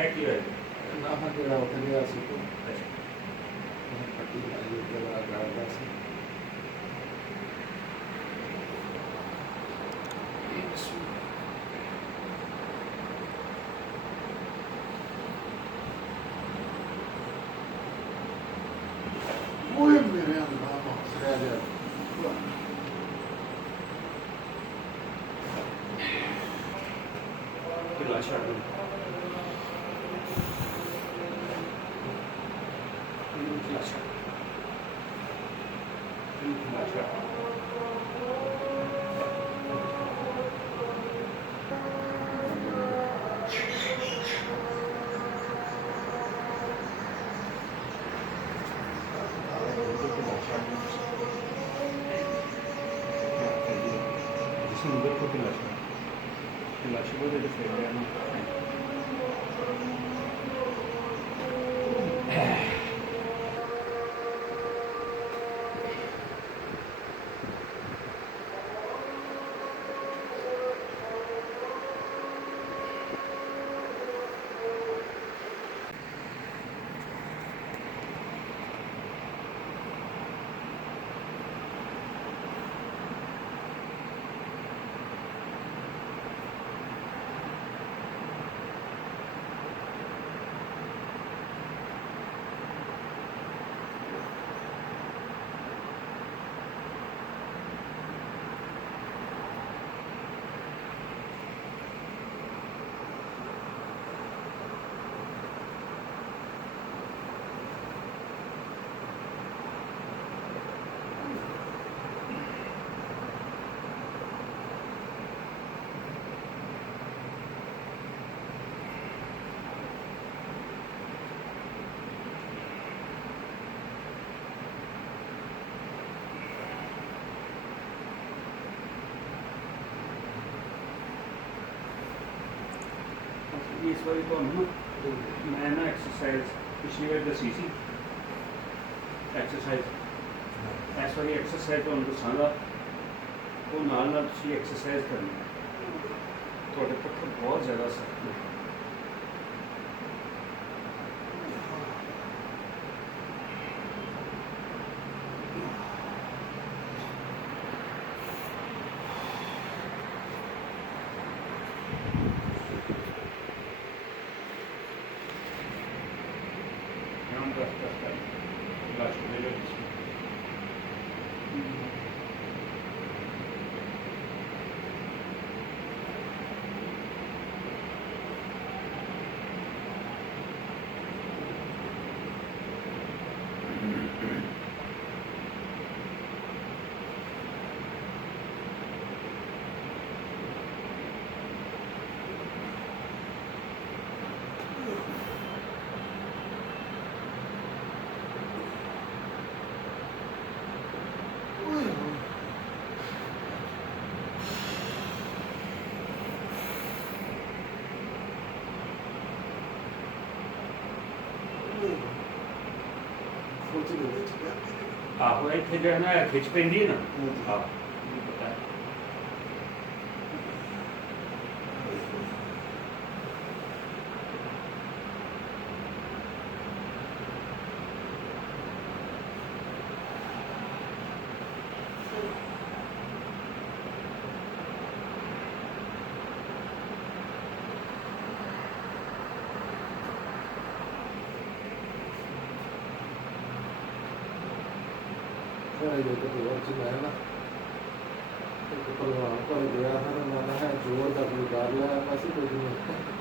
ਇਹ ਕੀ ਹੋਇਆ? ਨਾ ਹਾਂ ਜਿਹੜਾ ਉੱਥੇ ਗਿਆ ਸੀ ਤੋਂ ਅੱਛਾ। ਪੱਟੀ ਲਾਈ ਉੱਤੇ ਬੜਾ ਗਾੜਦਾ ਸੀ। ਉਹ ਮੇਰੇ ਅੰਦਰ ਹੱਸ ਰਿਹਾ ਜਿਹਾ ਢਿੱਲਾ ਛੱਡ ਦਿਓ। ਇਹਨੂੰ ਢਿੱਲਾ ਛੱਡ। ਇਹਨੂੰ ਢਿੱਲਾ ਛੱਡ। ਜਿਸਨੂੰ ਦੇਖੋ ਢਿੱਲਾ ਛੱਡ। ਢਿੱਲਾ ਛੱਡ ਉਹਦੇ ਤੇ ਫੇਰ ਲਿਆ ਨਾ। ਇਸ ਵਾਰੀ ਤੁਹਾਨੂੰ ਨਾ ਮੈਂ ਨਾ ਐਕਸਰਸਾਈਜ਼ ਪਿਛਲੀ ਵਾਰ ਦੱਸੀ ਸੀ ਐਕਸਰਸਾਈਜ਼ ਇਸ ਵਾਰੀ ਐਕਸਰਸਾਈਜ਼ ਤੁਹਾਨੂੰ ਦੱਸਾਂਗਾ ਉਹ ਨਾਲ ਨਾਲ ਤੁਸੀਂ ਐਕਸਰਸਾਈਜ਼ ਕਰਨੀ ਹੈ। ਤੁਹਾਡੇ ਪੱਥਰ ਬਹੁਤ ਜ਼ਿਆਦਾ ਸਖਤ ਨੇ। ਆਹੋ ਇੱਥੇ ਜਿਹੜਾ ਨਾ ਖਿੱਚ ਪੈਂਦੀ ਹੈ ਨਾ। ਆਹੋ ਮੈਨੂੰ ਪਤਾ ਹੈ। जो तो मैं ना एक परिवार पर गया था तो मैंने है जोर का कोई गाड़ लिया ऐसी कुछ नहीं